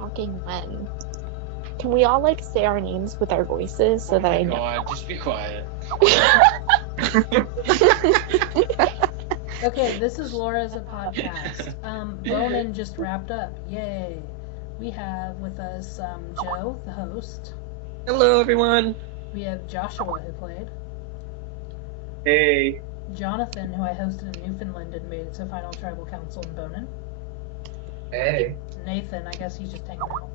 talking when? Can we all, like, say our names with our voices so that I know? Oh my god, just be quiet. Okay, this is Laura as a podcast. Bonin just wrapped up. Yay. We have with us Joe, the host. Hello, everyone. We have Joshua, who played. Hey. Jonathan, who I hosted in Newfoundland and made it to Final Tribal Council in Bonin. Hey. Nathan, I guess he's just hanging out.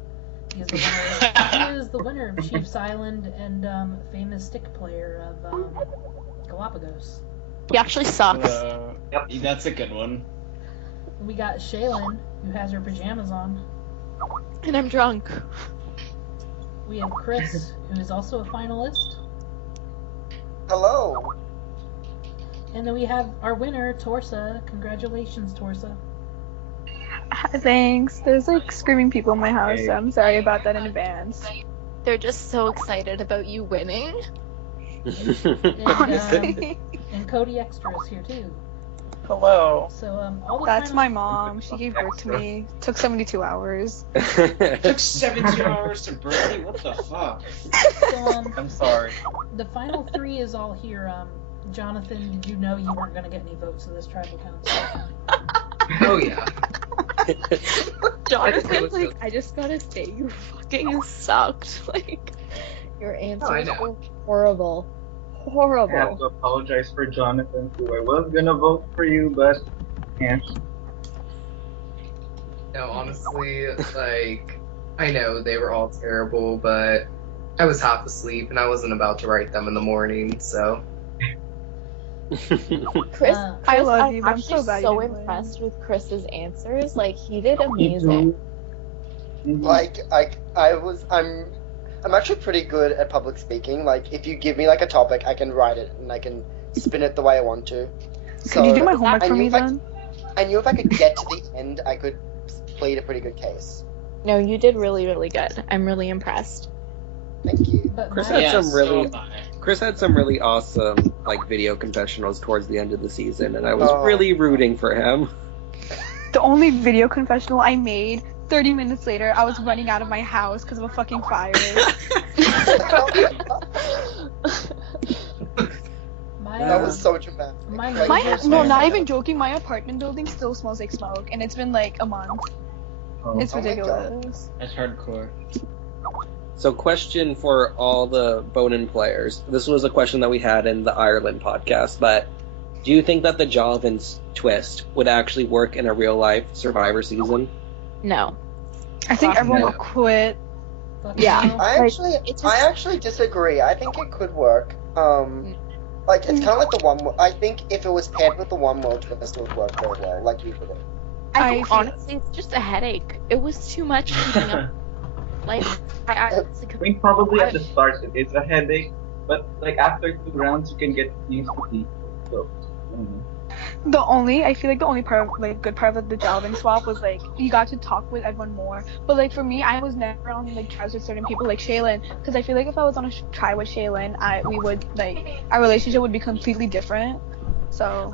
He is the winner of Chiefs Island and famous stick player of Galapagos. He actually sucks. Yep. That's a good one. We got Shaylin, who has her pajamas on. And I'm drunk. We have Chris, who is also a finalist. Hello. And then we have our winner, Torsa. Congratulations, Torsa. Thanks. There's like screaming people in my house, so I'm sorry about that in advance. They're just so excited about you winning. And Cody Extra is here too. Hello. So all the That's my mom. She gave birth to me. Took 72 hours. It took 72 hours to birth me? What the fuck? So, I'm sorry. The final three is all here. Jonathan, did you know you weren't going to get any votes in this tribal council? Oh yeah. Jonathan's like, I just gotta say, you fucking sucked. Like, your answers were horrible. Horrible. I have to apologize for Jonathan too. I was gonna vote for you, but yeah. No, honestly, like, I know they were all terrible, but I was half asleep and I wasn't about to write them in the morning, so. Chris, I love you, I'm but I'm actually so bad so you didn't impressed with Chris's answers. Like, he did amazing. Like, I'm actually pretty good at public speaking. Like, if you give me like a topic, I can write it and I can spin it the way I want to. Could you do my homework for me then? I knew if I could get to the end, I could plead a pretty good case. No, you did really, really good. I'm really impressed. Thank you. But Chris my- had some really awesome like video confessionals towards the end of the season, and I was really rooting for him. The only video confessional I made, 30 minutes later, I was running out of my house because of a fucking fire. That was so dramatic. Not even joking, my apartment building still smells like smoke, and it's been like a month. It's ridiculous. That's hardcore. So, question for all the Bonin players. This was a question that we had in the Ireland podcast, but do you think that the Jovins twist would actually work in a real life Survivor season? No. I think everyone will quit. Yeah. I actually disagree. I think it could work. Like, it's kind of like the one. I think if it was paired with the one world twist, it would work very well, like you did it. I think honestly, it's just a headache. It was too much keeping up. Like, I think probably at the start it is a headache, but like after 2 rounds you can get used to people. So, I feel like the only part, like, good part of the Jalvin swap was, like, you got to talk with everyone more. But, like, for me, I was never on, like, tribes with certain people, like Shaylin, because I feel like if I was on a tribe with Shaylin, we would, like, our relationship would be completely different. So.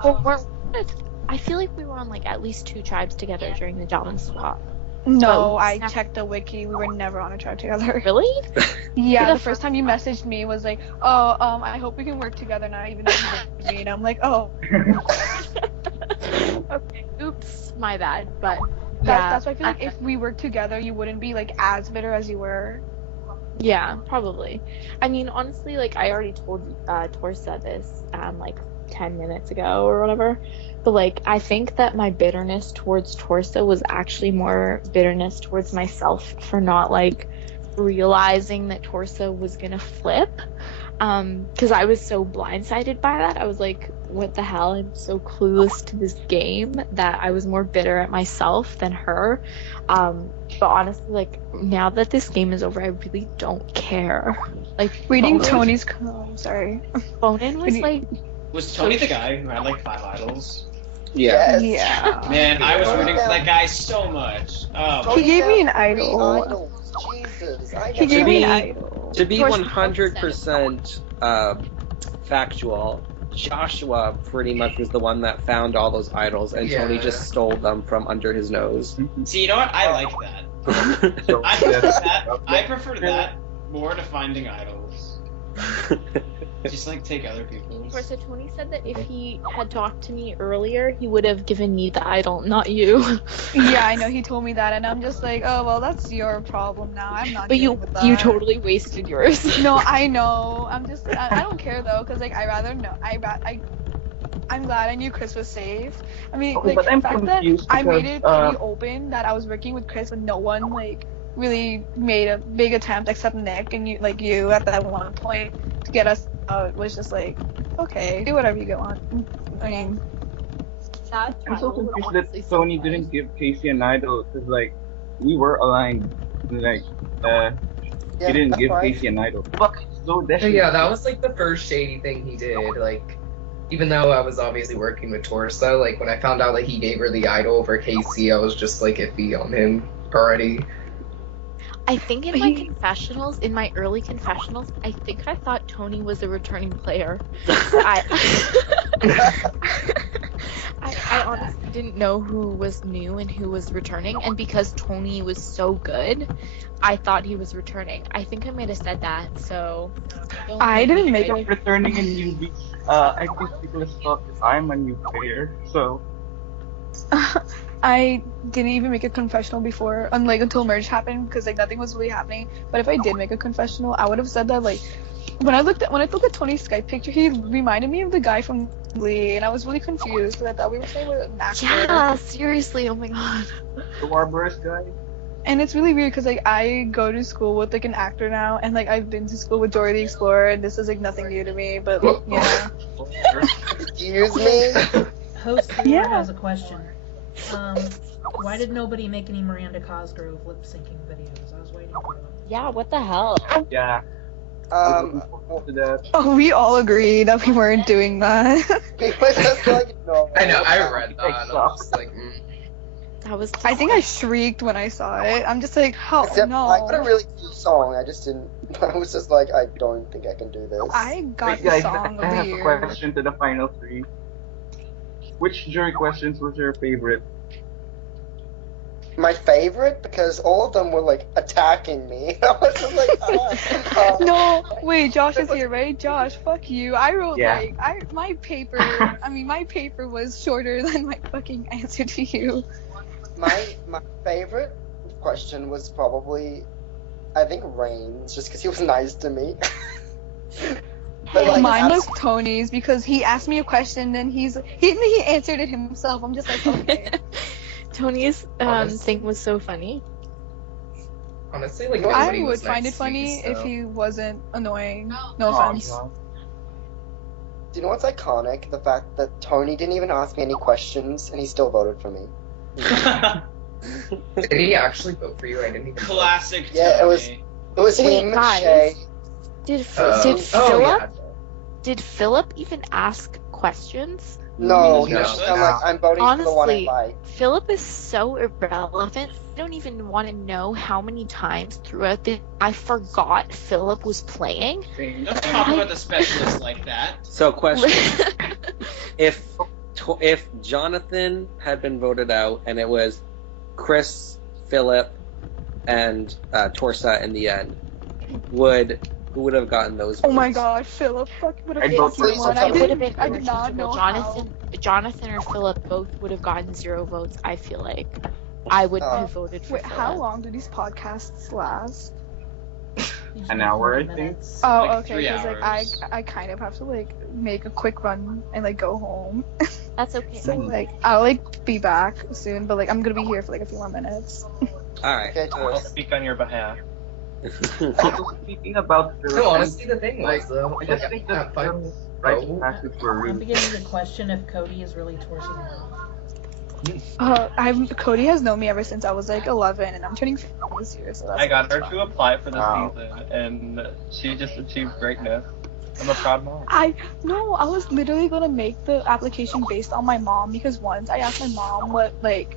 I feel like we were on, like, at least 2 tribes together during the Jalvin swap. No, I checked the wiki. We were never on a tribe together. Really? Yeah, the first time you messaged me was like, I hope we can work together now, even though you me. And I'm like, oh. Okay, oops, my bad. But that's why I feel like if we worked together, you wouldn't be like as bitter as you were. Yeah, probably. I mean, honestly, like, I already told Torsa this like 10 minutes ago or whatever. But, like, I think that my bitterness towards Torsa was actually more bitterness towards myself for not, like, realizing that Torsa was gonna flip. Because I was so blindsided by that. I was like, what the hell? I'm so clueless to this game that I was more bitter at myself than her. But honestly, like, now that this game is over, I really don't care. Like, reading Tony's... sorry. Bonin was, like... Was Tony the guy who had, like, 5 idols? Yeah. Yes. Yeah. Man, I was rooting for that guy so much. Oh, he gave me an idol. Jesus, he gave me an idol. To be 100% factual, Joshua pretty much was the one that found all those idols, and Tony just stole them from under his nose. See, you know what? I like that. So, I prefer that more to finding idols. Just like take other people's. So Tony said that if he had talked to me earlier, he would have given me the idol, not you. Yeah, I know he told me that, and I'm just like, oh well, that's your problem now. I'm not. But dealing with that. you totally wasted yours. No, I know. I'm just. I don't care though, cause like I rather know. I'm glad I knew Chris was safe. I mean, Okay, like but the I'm fact that confused I made because, it pretty open that I was working with Chris, but no one like really made a big attempt except Nick and you at that one point to get us out. Was just like, okay, do whatever you want. I mean, Sad I'm so child would confused honestly that Tony survive. didn't give Casey an idol because like we were aligned. Like he didn't that's give right. Casey an idol. Fuck, so So desperate. yeah, that was like the first shady thing he did. Like, even though I was obviously working with Torsa, like when I found out like he gave her the idol over Casey, I was just like iffy on him already. I think in my confessionals, in my early confessionals, I think I thought Tony was a returning player. I honestly didn't know who was new and who was returning, and because Tony was so good, I thought he was returning. I think I might have said that, so... don't I blame didn't me. make Of returning in newbies. I think people thought that I'm a new player, so I didn't even make a confessional before, until merge happened, because like nothing was really happening. But if I did make a confessional, I would have said that like when I looked at Tony's Skype picture, he reminded me of the guy from Glee, and I was really confused because I thought we were saying with an actor. Yeah, seriously, oh my god. the Warburst guy. And it's really weird because like I go to school with like an actor now, and like I've been to school with Dora the Explorer, and this is like nothing new to me. But yeah, Excuse me? Host Yeah. has a question. Why did nobody make any Miranda Cosgrove lip syncing videos? I was waiting for them. Yeah, what the hell? Yeah. I'm looking Um, forward to that. oh, we all agree that we weren't doing that. it was just like, no. I know, I read that, and I was just like, That was I think I shrieked when I saw it. I'm just like, how? Except No. I got a really cool song. I just didn't. I was just like, I don't think I can do this. I got Wait, the guys, song I of have the a year. question to the final three. Which jury questions was your favorite? My favorite because all of them were like attacking me. I was just like, No, wait, Josh is here, right? Josh, fuck you. I wrote Yeah. my paper. My paper was shorter than my fucking answer to you. My favorite question was probably, I think Reigns, just because he was nice to me. But, like, Mine was Tony's because he asked me a question and he answered it himself. I'm just like, okay. Tony's Honest. thing was so funny. honestly, like, I nobody would was find nice it to me, funny if so- he wasn't annoying. No Oh, offense. no. Do you know what's iconic? The fact that Tony didn't even ask me any questions and he still voted for me. Did he actually vote for you? I didn't even. Classic Tony. Yeah, it was Wait, him, guys. Shay. Did Oh, did Philip yeah. did Philip even ask questions? No, he No. was just kind of like, I'm voting for the one I Honestly, like. Philip is so irrelevant. I don't even want to know how many times throughout the I forgot Philip was playing. Don't talk about the specialists like that. So, question: if Jonathan had been voted out and it was Chris, Philip, and Torsa in the end, who would have gotten those votes? Oh my god, Philip fucking would have I'd vote for fucking won. Philip. It would have been I did not know Jonathan or Philip both would have gotten 0 votes. I feel like I would Oh. have voted for Wait, how Philip. long do these podcasts last? Usually An hour, 40 I think. minutes. Oh, Like okay, 3 because like hours. I kind of have to like make a quick run and like go home. That's okay. So like I'll like be back soon, but like I'm gonna be here for like a few more minutes. All right. Okay, I'll Taurus. speak on your behalf. Also, speaking about Philip, No, honestly, the thing was like, though, I just like, think at that five- Philip's right Oh. passes were I'm really. beginning to question if Cody is really Torsa's mom. Cody has known me ever since I was like 11, and I'm turning 15 this year, so that's I got her fine. to apply for this Wow. season, and she just achieved greatness. I'm a proud mom. I was literally gonna make the application based on my mom because once I asked my mom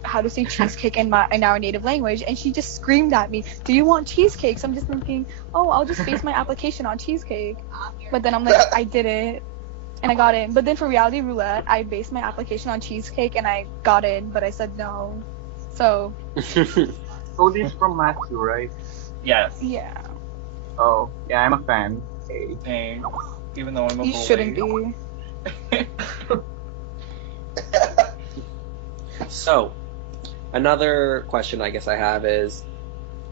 how to say cheesecake in our native language, and she just screamed at me, "Do you want cheesecake?" So I'm just thinking, oh, I'll just base my application on cheesecake. But then I'm like, I did it, and I got in. But then for reality roulette, I based my application on cheesecake, and I got in, but I said no. So Cody's from Matsu, right? Yes. Yeah. Oh, yeah, I'm a fan. Hey. Thanks. Even though I'm a You bully. shouldn't be. So, another question I guess I have is,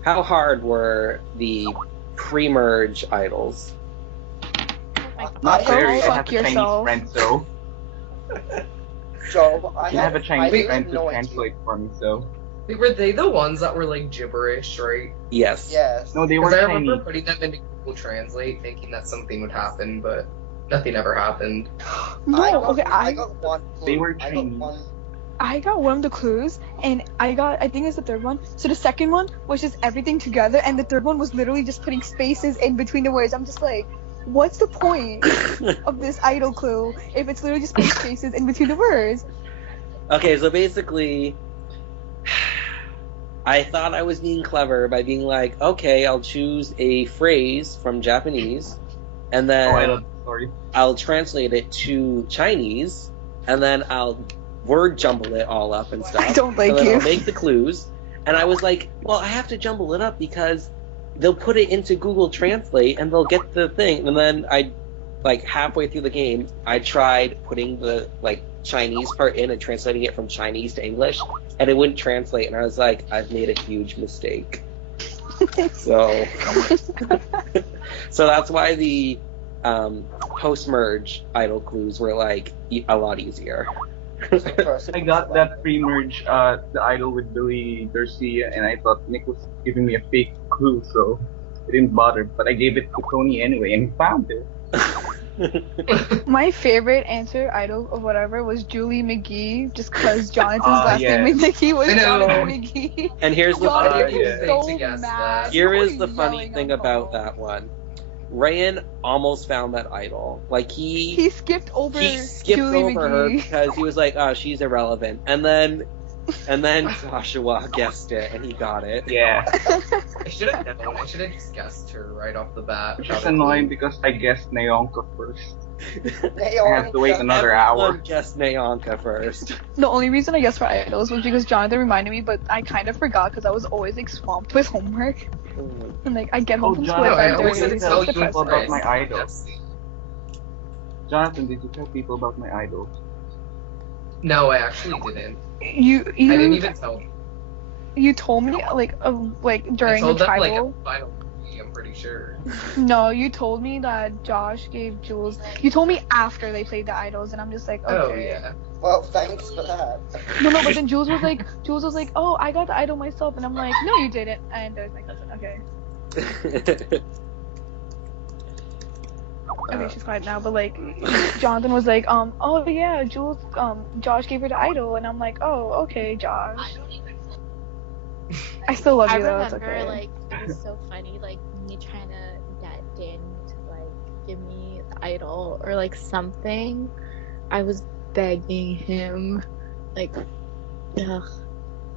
how hard were the pre-merge idols? Not very. Fuck I have a Chinese yourself. friend, so Joe, I I have a I Chinese friend have to no idea. translate for me. So Wait, were they the ones that were like gibberish, right? Yes. Yes. no, they were Because I remember Chinese. putting them into Google Translate, thinking that something would happen, but nothing ever happened. No, okay, I got one clue. They were I got Chinese. one. I got one of the clues, and I think it's the third one. So the second one was just everything together, and the third one was literally just putting spaces in between the words. I'm just like, what's the point of this idol clue if it's literally just putting spaces in between the words? Okay, so basically, I thought I was being clever by being like, okay, I'll choose a phrase from Japanese, and then Oh, I love the story. I'll translate it to Chinese, and then I'll word jumble it all up and stuff. I don't like so then you. I'll make the clues, and I was like, well, I have to jumble it up because they'll put it into Google Translate and they'll get the thing. And then halfway through the game, I tried putting the Chinese part in and translating it from Chinese to English, and it wouldn't translate. And I was like, I've made a huge mistake. So, so that's why the post-merge idol clues were a lot easier. I got that pre-merge, the idol with Billy Garcia, and I thought Nick was giving me a fake clue, so I didn't bother. But I gave it to Tony anyway, and he found it. My favorite answer, idol or whatever, was Julie McGee, just because Jonathan's last yeah. name with Nikki was I know. Jonathan McGee. And here's the Jonathan funny, yeah. was so To guess mad. that. here He is was the funny yelling thing on about phone. that one. Rayan almost found that idol. He skipped over he skipped Julie over her McGee. because he was like, oh, she's irrelevant. And then Joshua guessed it and he got it. Yeah. I should have known. I should have just guessed her right off the bat. Which is without a annoying clue. because I guessed Naonka first. They I have to wait another hour. Everyone guessed Nayanka first. The only reason I guessed for idols was because Jonathan reminded me, but I kind of forgot because I was always swamped with homework. And I get home from school Jonathan, at I always 5:30, had to so tell it's you depressing. about my first. idols. Jonathan, did you tell people about my idol? No, I actually didn't. You I didn't even tell them. you told me I during the told them tribal. final movie, I'm pretty sure. No, you told me that Josh gave Jules. You told me after they played the idols, and I'm just like, Oh okay. yeah. Well, thanks for that. No, but then Jules was like, oh, I got the idol myself, and I'm like, no, you didn't. And there's my cousin. Okay, okay, she's quiet now. But Jonathan was like, oh yeah, Jules, Josh gave her the idol, and I'm like, oh, okay, Josh. I still love I you though. It's remember, okay. it was so funny, me trying to get Danny to, give me the idol or, something. I was begging him, ugh.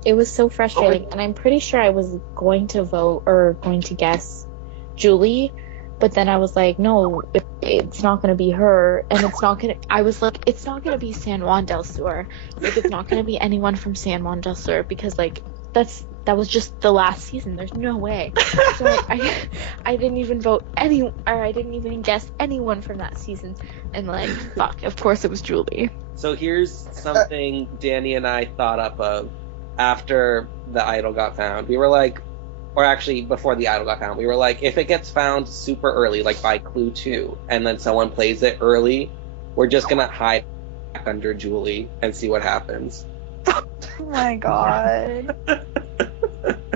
It was so frustrating, and I'm pretty sure I was going to vote or going to guess Julie, but then I was like, no, it's not going to be her, and it's not going to, I was like, it's not going to be San Juan del Sur. It's not going to be anyone from San Juan del Sur, because, that was just the last season. There's no way. So I didn't even vote I didn't even guess anyone from that season. And fuck, of course it was Julie. So here's something Danny and I thought up of after the idol got found. We were like, or actually before the idol got found, we were like, if it gets found super early, by clue 2, and then someone plays it early, we're just gonna hide back under Julie and see what happens. Oh my god.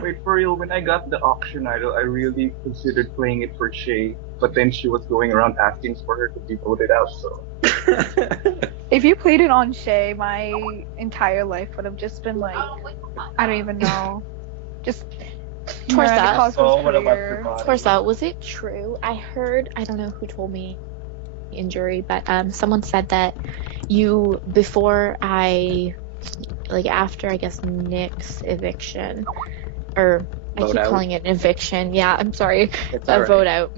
Wait, for real, when I got the auction idol, I really considered playing it for Shay, but then she was going around asking for her to be voted out, so. If you played it on Shay, my entire life would have just been I don't even know. Just Torsa. Oh, what about your body? Torsa, was it true? I heard, I don't know who told me injury, but someone said that you, before after I guess Nick's eviction, or I Vote keep out? calling it an eviction. Yeah, I'm sorry. It's A alright. vote out.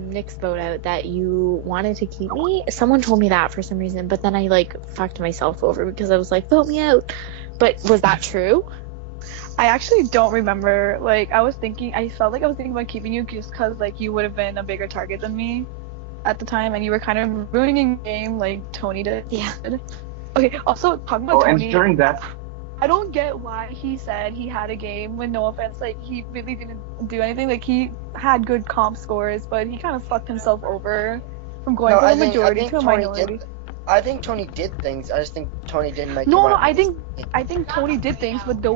Nick's vote out, that you wanted to keep me. Someone told me that for some reason, but then I fucked myself over because I was like, vote me out. But was that true? I actually don't remember. Like, I felt like I was thinking about keeping you just because, like, you would have been a bigger target than me at the time, and you were kind of ruining the game like Tony did. Yeah. Okay, also, talking about and Tony, during that, I don't get why he said he had a game when, no offense, like, he really didn't do anything. Like, he had good comp scores, but he kind of fucked himself over from going No, from I a think majority to a Tony minority. I think Tony did things. I just think Tony didn't make. No, the right I think Tony did things, but they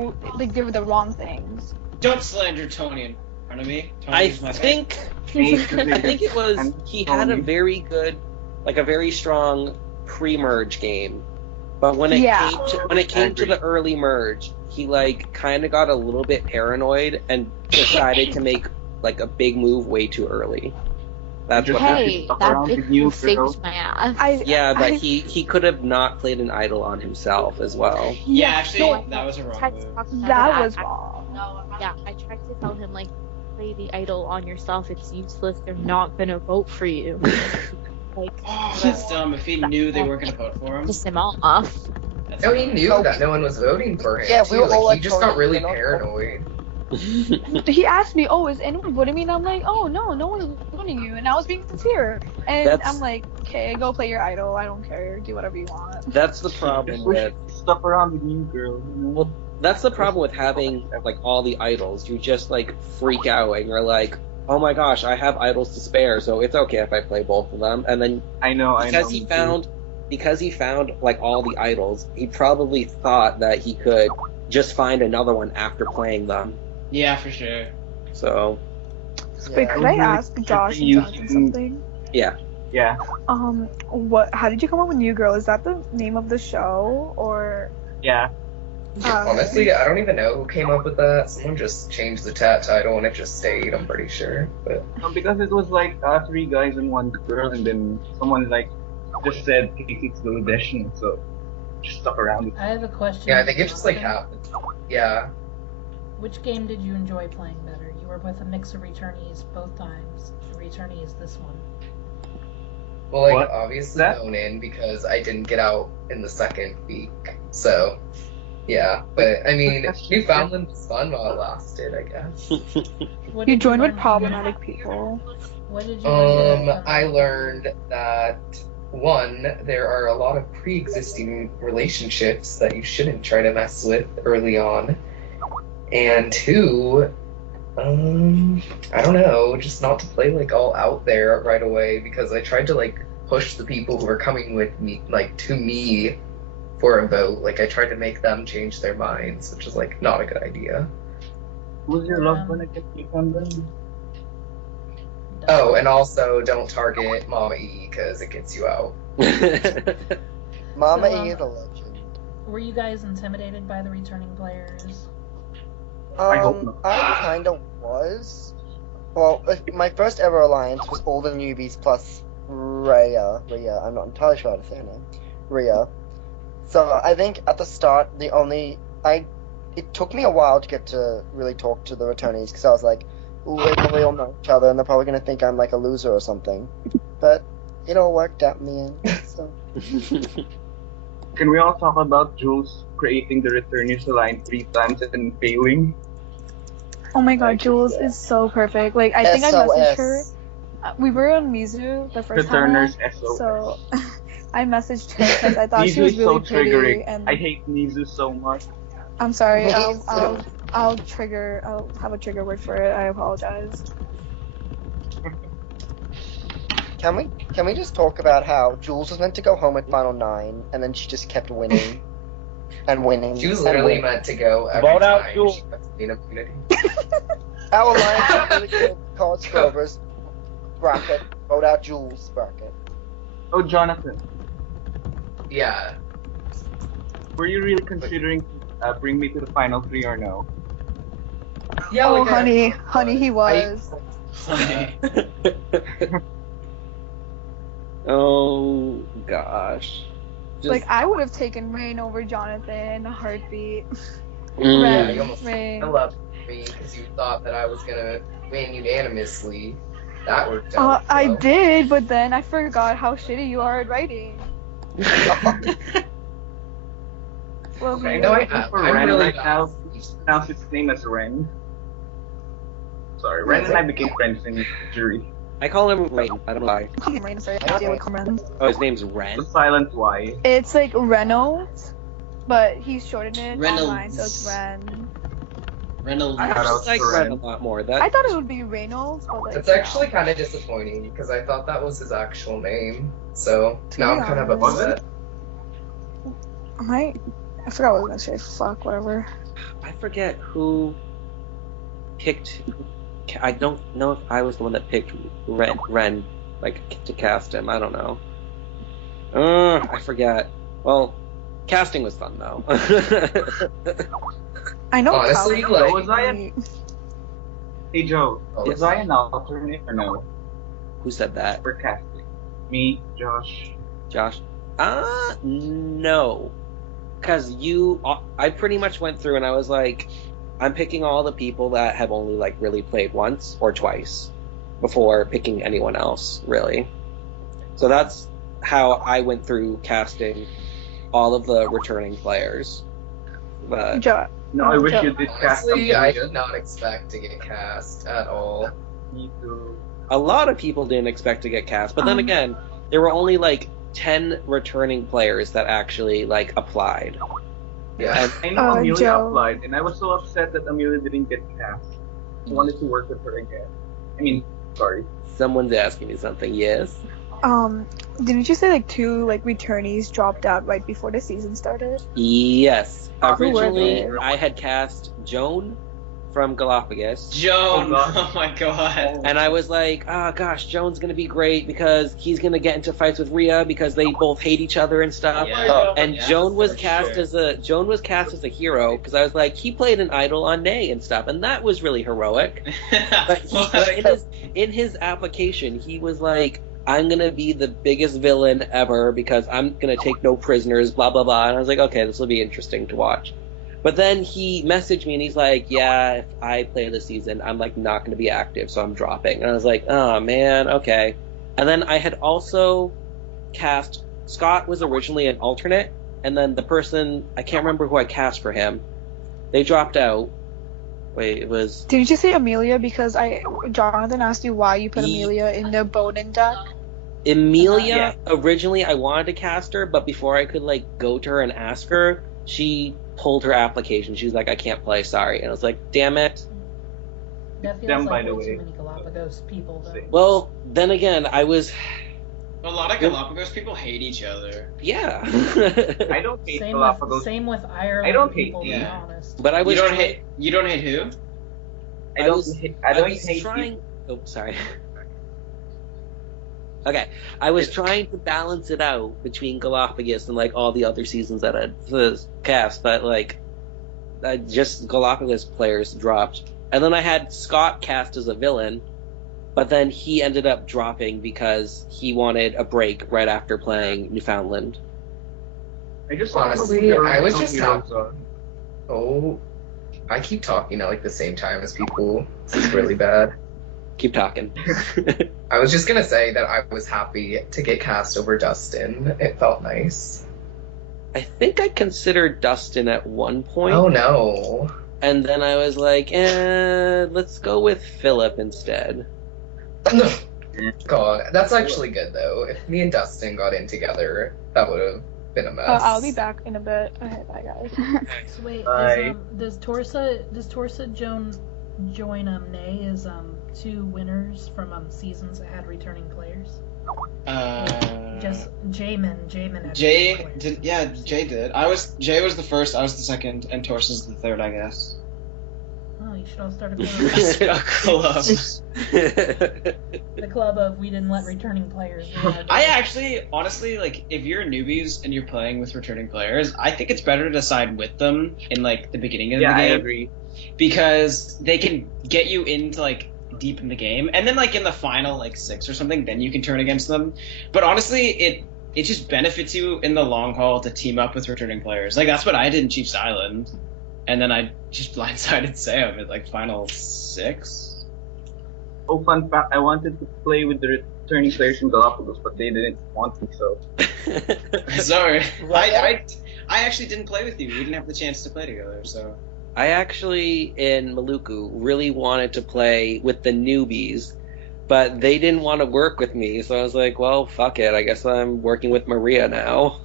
were the wrong things. Don't slander Tony in front of me. I Tony's my think it was he had a very good, like a very strong pre-merge game, but when it came to the early merge, he like kind of got a little bit paranoid and decided to make like a big move way too early. That's what happened. Hey, that saved my ass. But he could have not played an idol on himself as well. Yeah, actually, that was a wrong move. That was wrong. Yeah, I tried to tell him, like, play the idol on yourself. It's useless. They're not gonna vote for you. Like, oh, that's dumb. If he knew they weren't gonna vote for him, piss him off. No, he knew that no one was voting for him. Yeah, we were all like, he just got really paranoid. He asked me, "Oh, is anyone voting me?" And I'm like, "Oh, no one's voting you." And I was being sincere. And I'm like, "Okay, go play your idol. I don't care. Do whatever you want." That's the problem with stuff around with New Girl. You know? Well, that's the problem with having like all the idols. You just like freak out and you're like, "Oh my gosh, I have idols to spare, so it's okay if I play both of them." And then because he found like all the idols, he probably thought that he could just find another one after playing them. Yeah, for sure. So. Wait, could I ask Josh and Jonathan something? Yeah. Yeah. How did you come up with New Girl? Is that the name of the show, or? Yeah. Honestly, I don't even know who came up with that. Someone just changed the title and it just stayed, I'm pretty sure. But because it was like 3 guys and 1 girl, and then someone like just said it's the audition, so just stuck around. I have a question. Yeah, I think it just like happened. Yeah. Which game did you enjoy playing better? You were with a mix of returnees both times. Returnees this one. Well, like, obviously Bonin, because I didn't get out in the second week. So, yeah. But, I mean, Newfoundland was fun while it lasted, I guess. You joined with problematic people. What did you learn? I learned that, one, there are a lot of pre-existing relationships that you shouldn't try to mess with early on. And 2, I don't know, just not to play like all out there right away, because I tried to like push the people who were coming with me, like to me for a vote. Like I tried to make them change their minds, which is like not a good idea. Was your loved one against you from them? Oh, and also don't target Mama E because it gets you out. Mama E is a legend. Were you guys intimidated by the returning players? I hope not. I kind of was. Well, my first ever alliance was all the newbies plus Rhea. I'm not entirely sure how to say her name. Rhea. So I think at the start, it took me a while to get to really talk to the returnees, because I was like, ooh, they probably all know each other and they're probably going to think I'm like a loser or something. But it all worked out in the end, so. Can we all talk about Jules creating the Returners Alliance 3 times and failing? Oh my god, Jules is so perfect. Like, I think I messaged her. We were on Mizu the first Returners time, SOS. So I messaged her because I thought she Mizu was is really so pretty. triggering. And I hate Mizu so much. I'm sorry. I'll have a trigger word for it. I apologize. Can we just talk about how Jules was meant to go home at Final 9, and then she just kept winning and winning. She was literally meant to go every Vote out time Jules. she got to gain immunity. Our alliance is really good. College Scovers bracket. Vote out Jules bracket. Oh, Jonathan, Yeah. were you really considering bring me to the final 3 or no? Yeah. Oh, like honey, he was. Oh gosh. Like, I would have taken Rain over Jonathan in a heartbeat. Yeah, you almost Rain. loved me because you thought that I was gonna win unanimously. That worked out. I well. did, but then I forgot how shitty you are at writing. Okay, no, I'm really right now, pronounce his name as Ren. Sorry, Ren and I became friends in jury. I call him Rain. I don't know why. Oh, his name's Ren. The silent Y. It's like Reynolds, but he's shortened it Reynolds. online, so it's Ren. Reynolds. I thought it was like Ren. Ren a lot more. That I thought it would be Reynolds, but like. It's actually kind of disappointing because I thought that was his actual name. So now I'm kind of Was upset. I forgot what I was gonna say. Fuck, whatever. I forget who picked. I don't know if I was the one that picked Ren, like to cast him. I don't know. I forget. Well, casting was fun though. I know. Honestly, Kyle- like- Was I Hey Joe, Oh, was I an alternate or no? Who said that? For casting. Me, Josh. Josh? No. Because I pretty much went through and I was like, I'm picking all the people that have only like really played once or twice before picking anyone else, really. So that's how I went through casting all of the returning players. But No, I wish you did cast Honestly, I something. did not expect to get cast at all. Me too. a lot of people didn't expect to get cast. But then again, there were only like 10 returning players that actually like applied. Yeah. I know Amelia Joe. applied, and I was so upset that Amelia didn't get cast. I wanted to work with her again. I mean, sorry. Someone's asking me something, yes? Didn't you say like 2 like returnees dropped out right before the season started? Yes. Who were Originally, they? I had cast Joan from Galapagos. Joan. Oh, God. Oh my god. And I was like, oh gosh, Joan's gonna be great because he's gonna get into fights with Rhea because they both hate each other and stuff. Yeah. And Yeah, Joan was for cast sure. as a hero because I was like, he played an idol on Nay and stuff, and that was really heroic. But in his application, he was like, I'm gonna be the biggest villain ever because I'm gonna take no prisoners, blah blah blah. And I was like, okay, this will be interesting to watch. But then he messaged me and he's like, yeah, if I play this season, I'm like not gonna be active, so I'm dropping. And I was like, oh man, okay. And then I had also cast Scott was originally an alternate, and then the person I can't remember who I cast for him, they dropped out. Wait, it was Did you say Amelia? Because Jonathan asked you why you put Ye- Amelia in the Bonin deck. Emilia. Yeah. Originally, I wanted to cast her, but before I could like go to her and ask her, she pulled her application. She was like, "I can't play, sorry." And I was like, "Damn it." That feels Them, like by the way way. too many Galapagos people, though. Well, then again, I was A lot of Galapagos people hate each other. yeah, I don't hate Same Galapagos. same with Ireland I don't hate- people, to be yeah. honest. but I was You don't hate who? I I don't was- hate. I I don't was hate trying. people. Oh, sorry. Okay, I was trying to balance it out between Galapagos and like all the other seasons that I'd cast, but like, just Galapagos players dropped, and then I had Scott cast as a villain, but then he ended up dropping because he wanted a break right after playing Newfoundland. I just Honestly, I was just heroes not- Oh, I keep talking at like the same time as people. This is really bad. Keep talking. I was just gonna say that I was happy to get cast over Dustin. It felt nice. I think I considered Dustin at one point. Oh no. And then I was like, let's go with Philip instead. God, that's actually good though. If me and Dustin got in together, that would have been a mess. I'll be back in a bit. Okay, bye guys. So wait, Bye. does Torsa join Nay as 2 winners from seasons that had returning players? Just Jamin had Jay returning players. did. Yeah, Jay did. Jay was the first. I was the second, and Torsa's the third, I guess. Oh, you should all start a A club. the club of we didn't let returning players. I actually, honestly, like, if you're newbies and you're playing with returning players, I think it's better to side with them in like the beginning of Yeah, the I game agree. because they can get you into like deep in the game, and then like in the final like 6 or something, then you can turn against them. But honestly, it just benefits you in the long haul to team up with returning players. Like that's what I did in Chief's Island, and then I just blindsided Sam at like final 6. Oh, fun fact! I wanted to play with the returning players from Galapagos, but they didn't want me. So Sorry, I actually didn't play with you. We didn't have the chance to play together, so. I actually, in Maluku, really wanted to play with the newbies, but they didn't want to work with me, so I was like, well, fuck it. I guess I'm working with Maria now.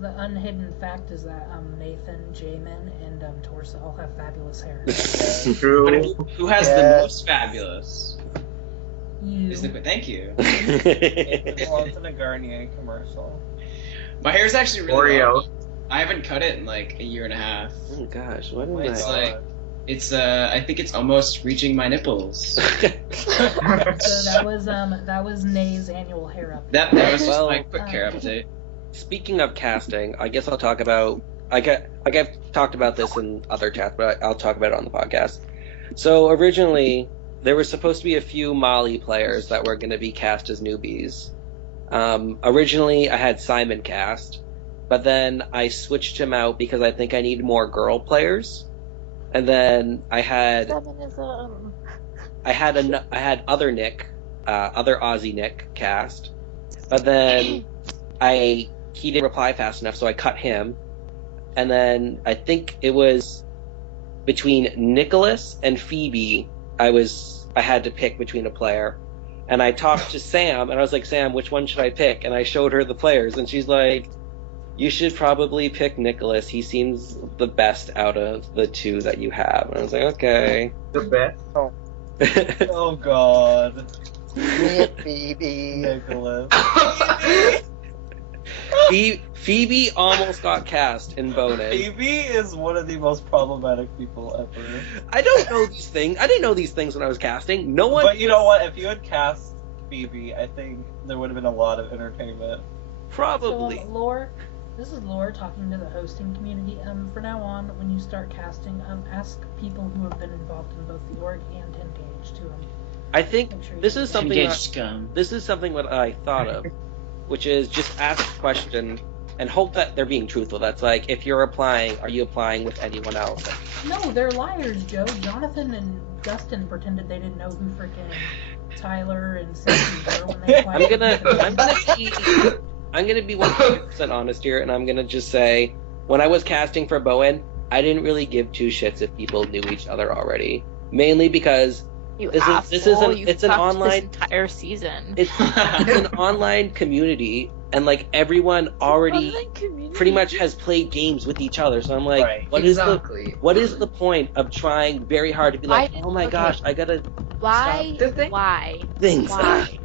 The unhidden fact is that Nathan, Jamin, and Torsa all have fabulous hair. True. Who has the most fabulous? You. Thank you. It belongs in a Garnier commercial. My hair's actually really Oreo. long. I haven't cut it in like a year and a half. Oh gosh, what My did It's I... like I think it's almost reaching my nipples. So that was Nay's annual hair up. That was just Well, my quick care update. Speaking of casting, I guess I'll talk about. I've talked about this in other chats, but I'll talk about it on the podcast. So originally, there were supposed to be a few Mali players that were going to be cast as newbies. Originally, I had Simon cast, but then I switched him out because I think I need more girl players. And then I had Feminism. I had other Nick, other Aussie Nick cast, but then he didn't reply fast enough, so I cut him. And then I think it was between Nicholas and Phoebe. I had to pick between a player, and I talked to Sam, and I was like, Sam, which one should I pick? And I showed her the players, and she's like, you should probably pick Nicholas. He seems the best out of the two that you have. And I was like, okay. The best. Oh god. Me and Phoebe. Nicholas. Phoebe almost got cast in Bonin. Phoebe is one of the most problematic people ever. I don't know these things. I didn't know these things when I was casting. No one. But you know what? If you had cast Phoebe, I think there would have been a lot of entertainment. Probably. So, Lore, this is Lore talking to the hosting community. From now on, when you start casting, ask people who have been involved in both the org and Engage to I think make sure you this is something. Engage That, scum. this is something that I thought of, which is just ask a question and hope that they're being truthful. That's like, if you're applying, are you applying with anyone else? No, they're liars, Joe. Jonathan and Dustin pretended they didn't know who freaking Tyler and Sandy were when they applied. I'm gonna be 100% honest here, and I'm gonna just say, when I was casting for Bowen, I didn't really give two shits if people knew each other already. Mainly because it's an online this entire season. it's an online community, and like everyone already pretty much has played games with each other. So I'm like, Right. what is the point of trying very hard to be like, oh my gosh, I gotta Why? The thing- Why? things. Why?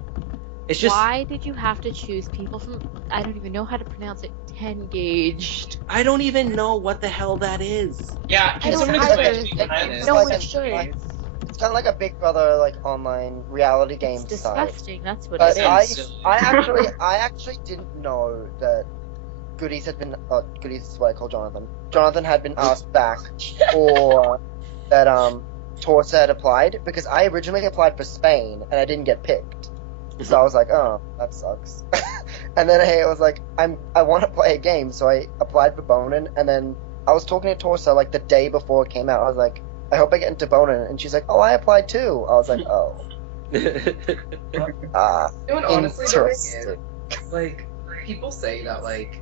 It's just Why did you have to choose people from? I don't even know how to pronounce it. Engaged. I don't even know what the hell that is. Yeah, I can don't someone either. explain to me behind It's this? No like one a- should. It's kind of like a Big Brother like online reality game It's site. disgusting. That's what But it I is. I actually didn't know that Goodies had been Goodies is what I call Jonathan. Jonathan had been asked back for that Torsa had applied, because I originally applied for Spain and I didn't get picked. So I was like, oh, that sucks. And then I was like, I want to play a game, so I applied for Bonin, and then I was talking to Torsa like the day before it came out. I was like, I hope I get into Bonin, and she's like, oh, I applied too. I was like, oh. And honestly, the thing Interesting. is, like, people say that, like,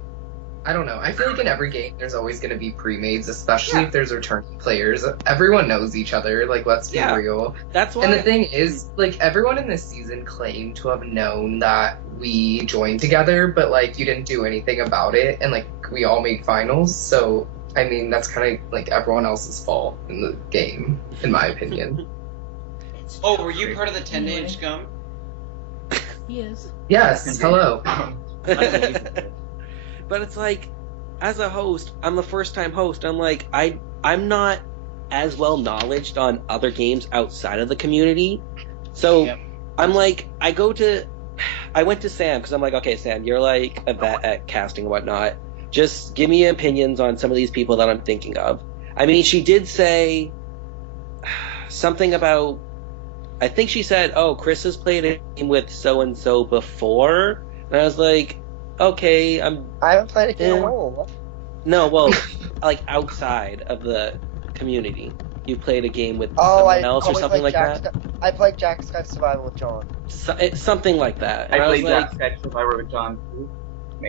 I don't know. I feel like in every game there's always going to be pre-mades, especially if there's returning players. Everyone knows each other, like, let's be real. That's why. And the thing is, like, everyone in this season claimed to have known that we joined together, but, like, you didn't do anything about it, and, like, we all made finals, so, I mean, that's kind of, like, everyone else's fault in the game, in my opinion. Oh, were you part of the 10-inch scum? He is. Yes, hello. But it's like, as a host, I'm the first time host. I'm like, I'm not as well knowledged on other games outside of the community. So Yep. I'm like, I went to Sam because I'm like, okay, Sam, you're like a vet at casting and whatnot. Just give me opinions on some of these people that I'm thinking of. I mean, she did say something about, I think she said, oh, Chris has played a game with so-and-so before. And I was like, okay, I haven't played a game at Yeah. all. No, well, like outside of the community. You played a game with Oh, someone else or probably something played like that? I played Jack Skype Survival with John. It's something like that. And I was played like, Jack Skype Survivor with John too.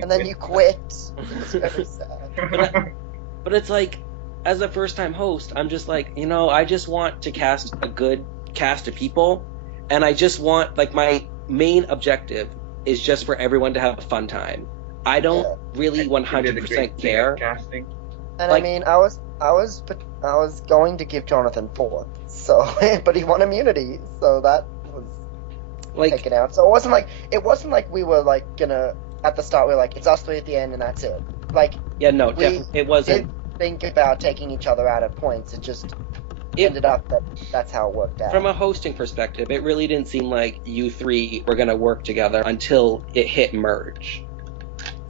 And then you quit. It's very sad. But it's like, as a first-time host, I'm just like, I just want to cast a good cast of people, and I just want, like, my main objective is just for everyone to have a fun time. I don't really 100% care. Casting. And Like- I mean, I was going to give Jonathan 4th, so but he won immunity, so that was Like, taken out. So it wasn't like we were like gonna at the start. We were like, it's us three at the end, and that's it. Like yeah, no, we it wasn't. did think about taking each other out at points. It just ended up that that's how it worked out. From a hosting perspective, it really didn't seem like you three were gonna work together until it hit merge.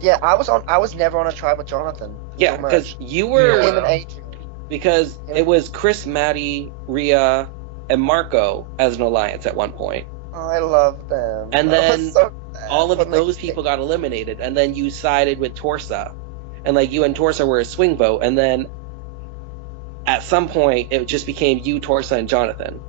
Yeah, I was never on a tribe with Jonathan. Yeah, until because merge. you were. Him and Adrian. Because it was Chris, Maddie, Rhea, and Marco as an alliance at one point. Oh, I love them. And That then was so bad all of when they those people got eliminated, and then you sided with Torsa. And like you and Torsa were a swing vote, and then at some point it just became you, Torsa, and Jonathan.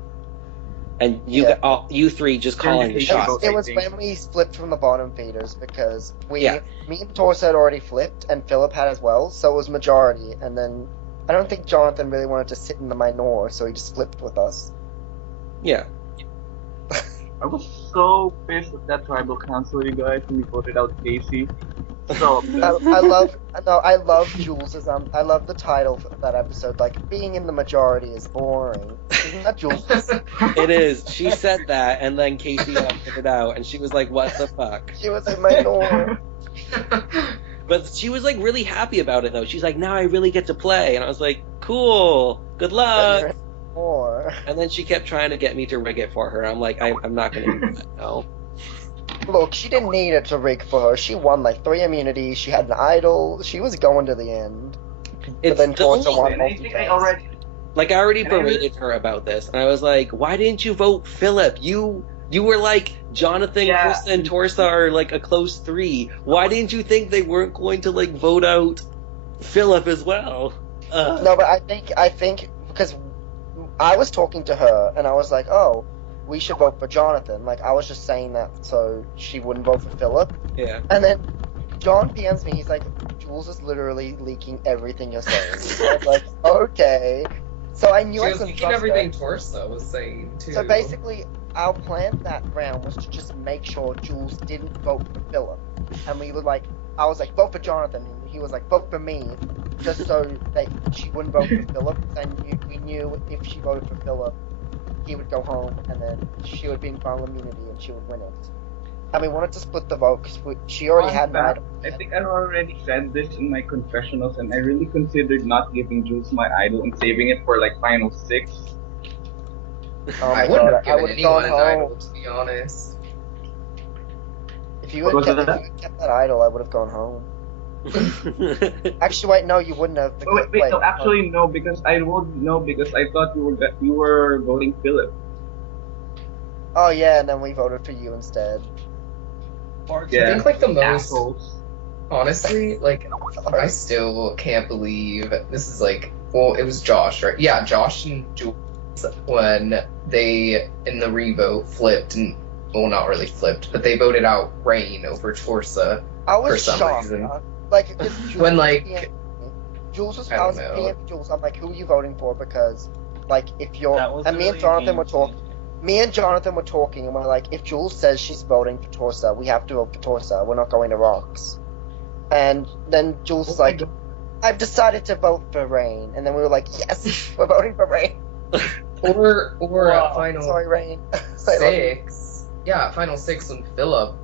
And you three just calling the shots. It was when we flipped from the bottom feeders because me Yeah. and Torsa had already flipped and Philip had as well, so it was majority. And then I don't think Jonathan really wanted to sit in the minor, so he just flipped with us. Yeah. I was so pissed at that tribal council, you guys, when we voted out Casey. So I love Jules's I love the title for that episode. Like, being in the majority is boring. Isn't that Jules? It is. She said that, and then Casey opted it out, and she was like, "What the fuck?" She was in minor. But she was like really happy about it though. She's like, "Now I really get to play," and I was like, "Cool, good luck." More. And then she kept trying to get me to rig it for her. I'm like, I'm not gonna do that. No. Look, she didn't need it to rig for her. She won like 3 immunities. She had an idol. She was going to the end. It's But then the Torsa only- won and I think I multi-cast. already Like I already And I berated her about this, and I was like, "Why didn't you vote Philip? You were like Jonathan, Yeah. Krista, and Torsa are like a close 3. Why didn't you think they weren't going to like vote out Philip as well?" No, but I think because I was talking to her and I was like, oh, we should vote for Jonathan. Like, I was just saying that so she wouldn't vote for Philip. Yeah. And then John PMs me. He's like, Jules is literally leaking everything you're saying. I was like, okay. So I knew She I was couldn't leaking trust everything her. Torsa was saying too. So basically, our plan that round was to just make sure Jules didn't vote for Philip. And we were like, I was like, vote for Jonathan. And he was like, vote for me. Just so that she wouldn't vote for Philip. And we knew if she voted for Philip, he would go home. And then she would be in final immunity and she would win it. And we wanted to split the vote because she already had an idol. I think I already said this in my confessionals, and I really considered not giving Jules my idol and saving it for like final 6. Oh my I wouldn't God, have I given would have anyone gone an idol, home. to be honest. If you What was had that? kept that idol, I would have gone home. Actually, wait, no, you wouldn't have. Oh, wait, no, actually no, because I would no, because I thought you were voting Philip. Oh yeah, and then we voted for you instead. Yeah. I think like the most Assholes. honestly, like I still can't believe this is like, well, it was Josh, right? Yeah, Josh and Jules when they in the revote flipped and, well, not really flipped, but they voted out Rain over Torsa. I was For some shocked. reason. Like, 'cause Jules When, was like, PM. Jules was, I I don't was know. PM Jules. I'm like, who are you voting for? Because, like, if you're, That was and me and really Jonathan were game talking. Me and Jonathan were talking, and we're like, if Jules says she's voting for Torsa, we have to vote for Torsa. We're not going to Rocks. And then Jules was like, I've decided to vote for Rain. And then we were like, yes, we're voting for Rain. Or Wow. at final Sorry, Rain. 6. Yeah, at final 6 when Philip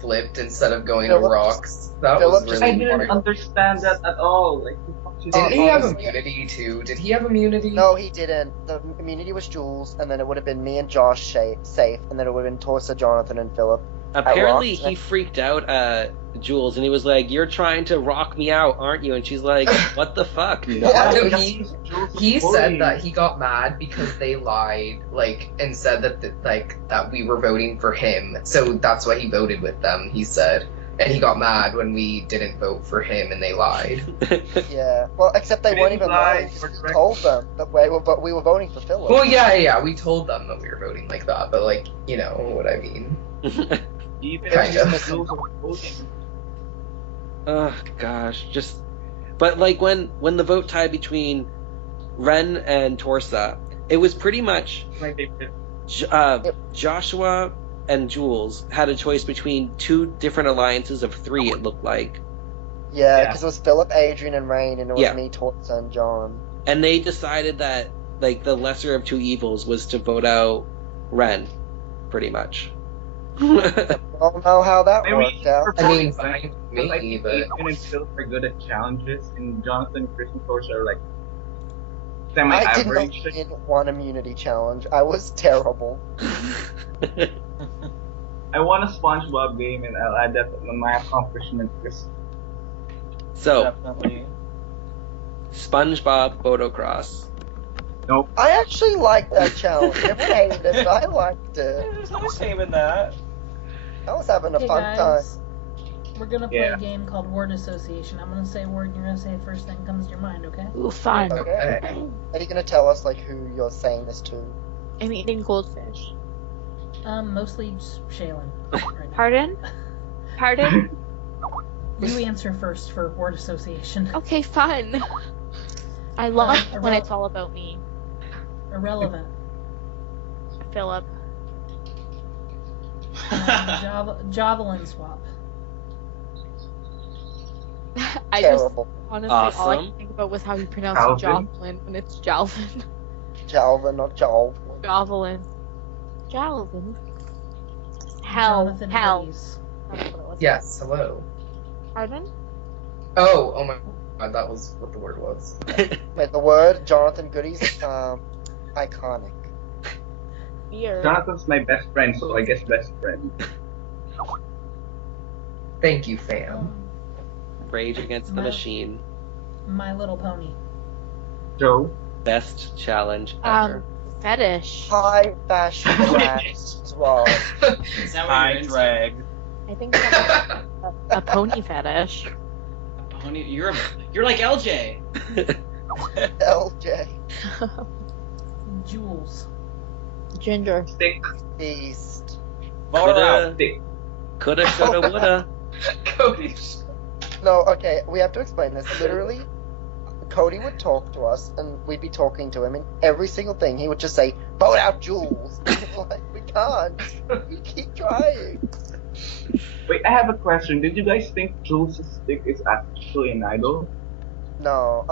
flipped instead of going Philip to Rocks. That Philip was just- really I didn't weird. understand that at all. Like, Didn't he have honestly- immunity too? Did he have immunity? No, he didn't. The immunity was Jules, and then it would have been me and Josh safe, and then it would have been Torsa, Jonathan, and Philip. Apparently, Rocks. he freaked out Jules, and he was like, "You're trying to rock me out, aren't you?" And she's like, "What the fuck?" Yeah, no, Jules was he said bullying. that he got mad because they lied, like, and said that we were voting for him, so that's why he voted with them. He said, and he got mad when we didn't vote for him and they lied. Yeah. Well, except they We weren't didn't even lie, lying. 'Cause we're we correct. told them that we were voting for Philip. Well, yeah, we told them that we were voting like that, but like, you know what I mean. Even Kind of. Jules was bullying. Oh gosh, just But like when the vote tied between Ren and Torsa, it was pretty much My favorite. Joshua and Jules had a choice between two different alliances of three. It looked like, Yeah, because it was Philip, Adrian, and Rain, and it was Yeah. me, Torsa, and John. and they decided that like the lesser of two evils was to vote out Ren, pretty much. I don't know how that I mean, worked out. I mean, for fine with like me, but Adrian and Phil are good at challenges, and Jonathan, Chris, and Torch are like I did not semi-average. win one immunity challenge. I was terrible. I won a SpongeBob game, and I'll add that to my accomplishment list. So Definitely. SpongeBob Motocross. Nope. I actually liked that challenge. Everyone hated it, but I liked it. There's no shame in that. I was having a Okay, fun time. guys. We're gonna play Yeah. a game called Word Association. I'm gonna say a word, and you're gonna say the first thing that comes to your mind, okay? Ooh, fun. Okay. Are you gonna tell us like who you're saying this to? I'm eating goldfish. Mostly just Shaylin. Right now. Pardon? Pardon? You answer first for Word Association. Okay, fun. I love when irrel- it's all about me. Irrelevant. Philip. Javelin swap. I just Terrible. honestly all I Awesome. can think about was how you pronounce Calvin? javelin when it's Jalvin. Jalvin, not Jalvin. Javelin. Jalvin. Hell. Jonathan Hell. Goodies. That's what it was. yes, hello. Pardon? Oh my god, that was what the word was. Wait, the word Jonathan Goody's iconic. Beer. Jonathan's my best friend, so I guess best friend. Thank you, fam. Rage Against the No. Machine. My Little Pony. Joe. Best challenge ever. Fetish. High fashion drags as well. Is that what High you're into? drag. I think that's a pony fetish. Pony, you're like LJ. LJ. Jules. Ginger. Stick. Beast. Far out. Stick. Coulda, shoulda, woulda. Cody. No, okay, we have to explain this. Literally, Cody would talk to us, and we'd be talking to him, and every single thing he would just say, "Vote out Jules." Like, we can't. We keep trying. Wait, I have a question. Did you guys think Jules' stick is actually an idol? No,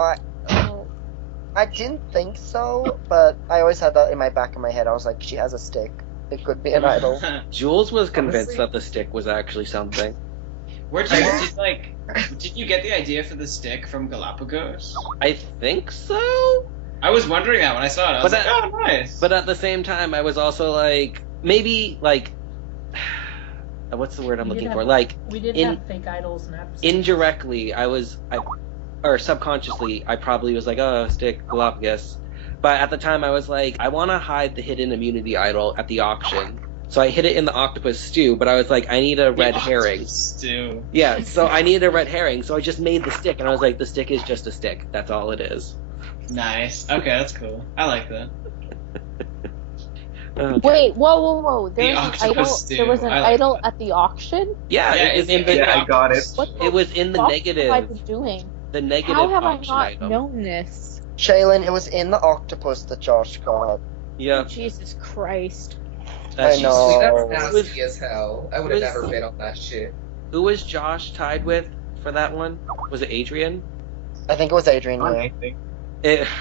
I didn't think so, but I always had that in my back of my head. I was like, she has a stick. It could be an idol. Jules was convinced Honestly- that the stick was actually something. Did you get the idea for the stick from Galapagos? I think so. I was wondering that when I saw it. I was But like, oh, nice. But at the same time, I was also like, maybe like, what's the word I'm We did looking have- for? Like We did In- have fake idols and episodes. indirectly, or subconsciously, I probably was like, oh, stick Galapagos. But at the time, I was like, I want to hide the hidden immunity idol at the auction. So I hid it in the octopus stew, but I was like, I need a red herring. Stew. Yeah, so I needed a red herring, so I just made the stick, and I was like, the stick is just a stick. That's all it is. Nice. Okay, that's cool. I like that. Okay. Wait, whoa. There The was an octopus idol. stew. There was an I like idol that. at the auction. Yeah, Yeah, it was in it's- the Yeah, I got it. What the It was in the fuck negative. have I been doing? the negative How have I auction not item. known this? Shaylin, it was in the octopus that Josh got. Yeah, Jesus Christ. that's I know. See, Oh. that's nasty as hell. I would have It was- never bid on that shit. Who was Josh tied with for that one? Was it Adrian? I think it was Adrian. Fun, Yeah. I think.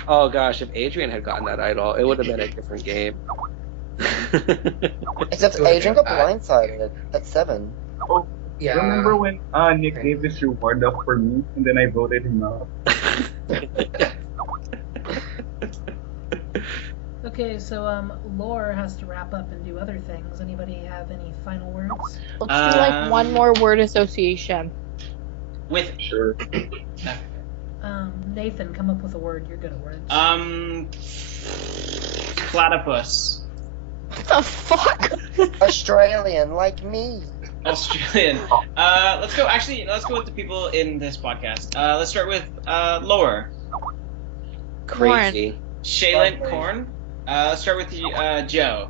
Oh gosh, if Adrian had gotten that idol, it would have been a different game. Except It would've Adrian been got bad. blindsided at 7. Yeah. Remember when Nick gave this reward up for me, and then I voted him out? Okay, so Lore has to wrap up and do other things. Anybody have any final words? Let's do like one more word association. With Sure. Nathan, come up with a word. You're good at words. platypus. What the fuck? Australian, like me. Australian. Let's go. Actually, let's go with the people in this podcast. Let's start with Laura. Crazy. Shaylin, Corn. Let's start with Joe.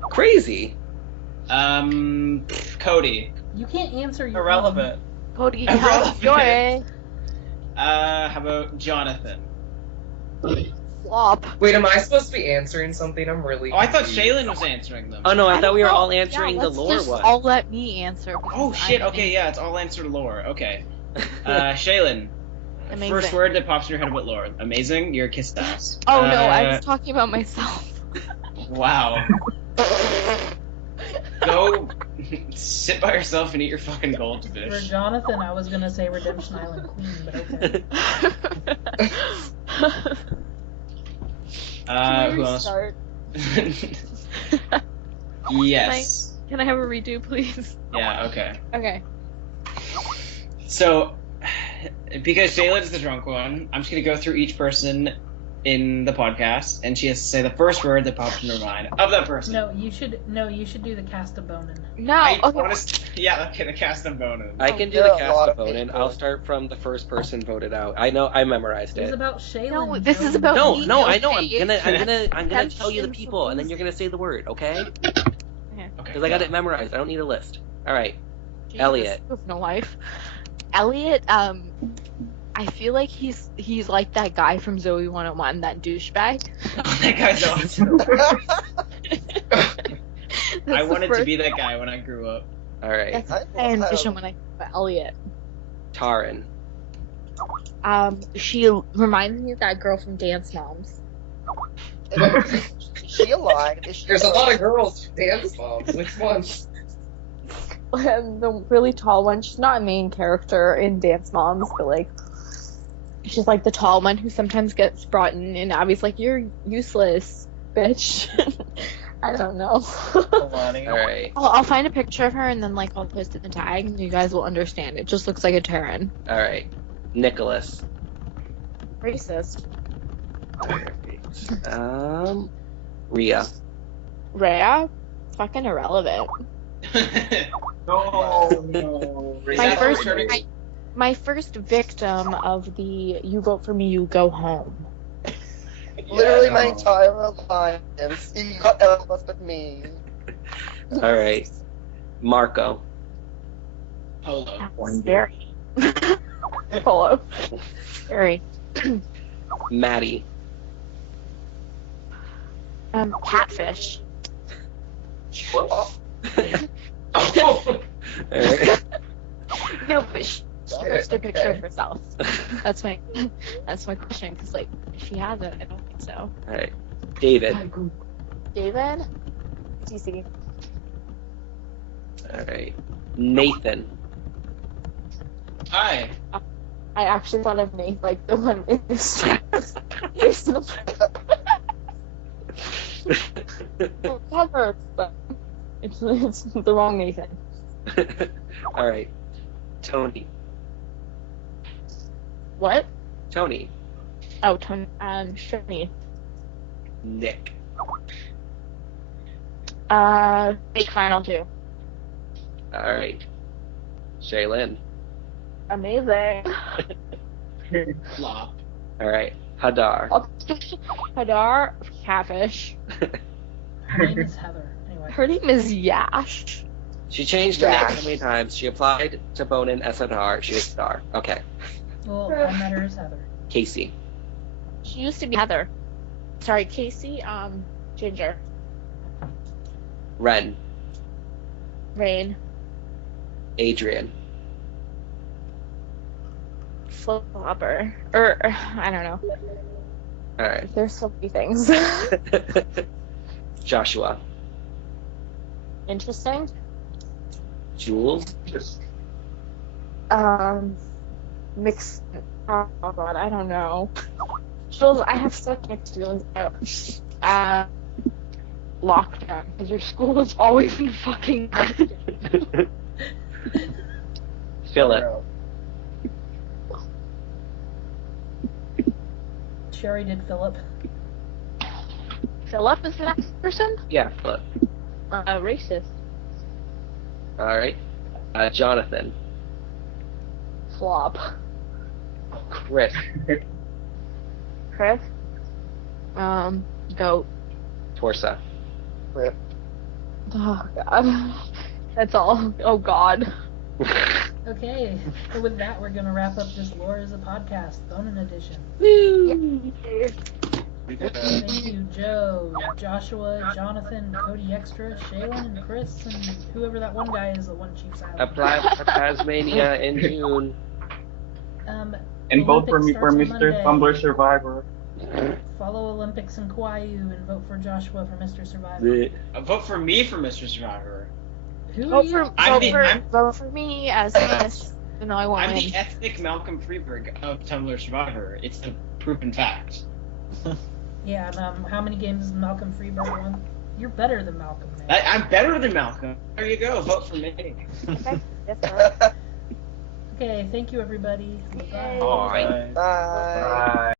Crazy. Cody. You can't answer your Irrelevant. Cody, Irrelevant. tell your How about Jonathan? Flop. Wait, am I supposed to be answering something? I'm really Oh, I thought confused. Shaylin was answering them. Oh no, I don't thought we were know. all answering Yeah, the let's lore just one. all let me answer. Oh because shit, I'm okay, an yeah, it's all answered lore. Okay. Shaylin. Amazing. First word that pops in your head about lore. Amazing, you're a kiss ass. Oh no, I was talking about myself. Wow. Go sit by yourself and eat your fucking For goldfish. Jonathan, I was gonna say Redemption Island Queen, but okay. Who else? Start? Yes. Can I have a redo, please? Yeah, okay. Okay. So, because Shaylin's the drunk one, I'm just gonna go through each person in the podcast, and she has to say the first word that pops in her mind of that person. No, you should do the cast of Bonin. No. I Okay. yeah, okay, the cast of Bonin. I can do There the are a cast lot of of Bonin. people. I'll start from the first person voted out. I know, I memorized This is it. about Shaylin. No, this is Joe. about No, me, no, I know. okay? I'm gonna That's tell you the Shaylin people, and then you're gonna say the word, okay? Because I got it memorized. I don't need a list. All right, Jesus, Elliot. With no life. Elliot, I feel like he's like that guy from Zoe 101, that douchebag. That guy's awesome. That's I the wanted to first- be that guy when I grew up. All right, That's what I envision when I think about Elliot. Taran. She reminds me of that girl from Dance Moms. Is she alive? Is she There's a alive? lot of girls dance moms. Which one? The really tall one. She's not a main character in Dance Moms, but like, she's like the tall one who sometimes gets brought in, and Abby's like, "You're useless, bitch." I don't know. Alani. All right, I'll find a picture of her and then like I'll post it in the tag, and you guys will understand. It just looks like a Terran. all right. Nicholas. Racist. Rhea. Rhea, fucking irrelevant. No. My first, my first victim of the "you vote for me, you go home." Literally my entire alliance. You got all of us but me. All right, Marco. Polo. Scary. Polo. Scary. Maddie. Catfish. Oh, All right. No, but she post a picture of herself. That's my question. Because like, if she hasn't, I don't think so. All right, David. David. DC. All right, Nathan. Hi. I actually thought of Nate, like the one in the streets. Cover, but it's the wrong Nathan. All right, Tony. What? Tony. Oh, Tony. Shani. Nick. Fake final two. All right, Shaylin. Amazing. Flop. All right, Hadar. Hadar, catfish. Her name is Heather. Anyway. Her name is Yash. She changed her name Yash. so many times. She applied to Bonin as Hadar. She was Hadar. Okay, Well, I met her as Heather. Casey. She used to be Heather. Sorry, Casey. Ginger. Ren. Rain. Adrian. Flopper. Or I don't know. All right, There's so many things. Joshua. Interesting. Jules. Mixed. Oh god, I don't know. Jules, I have such mixed feelings about lockdown because your school is always in fucking. Philip. She already did Philip. Philip is the next person. Yeah, Philip. Racist. All right, Jonathan. Flop. Chris. Chris. Goat. Torsa. Oh god. That's all. Oh god. Okay, so with that, we're gonna wrap up this Lore is a Podcast, Bonin edition. Thank you, Joe, Joshua, Jonathan, Cody Extra, Shaylin, and Chris, and whoever that one guy is that won Chiefs Island. Apply for Tasmania in June. And vote for me Olympics for starts on Mr. Monday. Tumblr Survivor. Follow Olympics and Kwayu and vote for Joshua for Mr. Survivor. Vote for me for Mr. Survivor. Who are you? Vote for me as Miss. No, I won't I'm win. the ethnic Malcolm Freeberg of Tumblr Survivor. It's a proven fact. Yeah, how many games has Malcolm Freeberg won? You're better than Malcolm, man. I'm better than Malcolm. There you go. Vote for me. Okay, thank you, everybody. Bye. Bye. Bye.